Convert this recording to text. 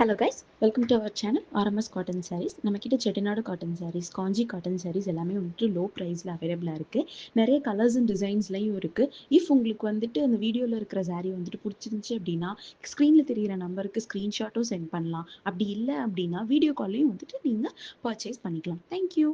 Hello guys, welcome to our channel RMS cotton saris. நம்மக்கிட்ட Chettinad cotton saris, Kanchi cotton saris எல்லாமே வந்துட்டு low ப்ரைஸில் அவைலபிளாக இருக்குது. நிறைய கலர்ஸ் அண்ட் டிசைன்ஸ்லையும் இருக்குது. இஃப் உங்களுக்கு வந்துட்டு அந்த வீடியோவில் இருக்கிற சாரீ வந்துட்டு பிடிச்சிருந்துச்சி அப்படின்னா ஸ்க்ரீனில் தெரிகிற நம்பருக்கு ஸ்க்ரீன்ஷாட்டும் சென்ட் பண்ணலாம். அப்படி இல்லை அப்படின்னா வீடியோ கால்லையும் வந்துட்டு நீங்கள் பர்ச்சேஸ் பண்ணிக்கலாம். தேங்க்யூ.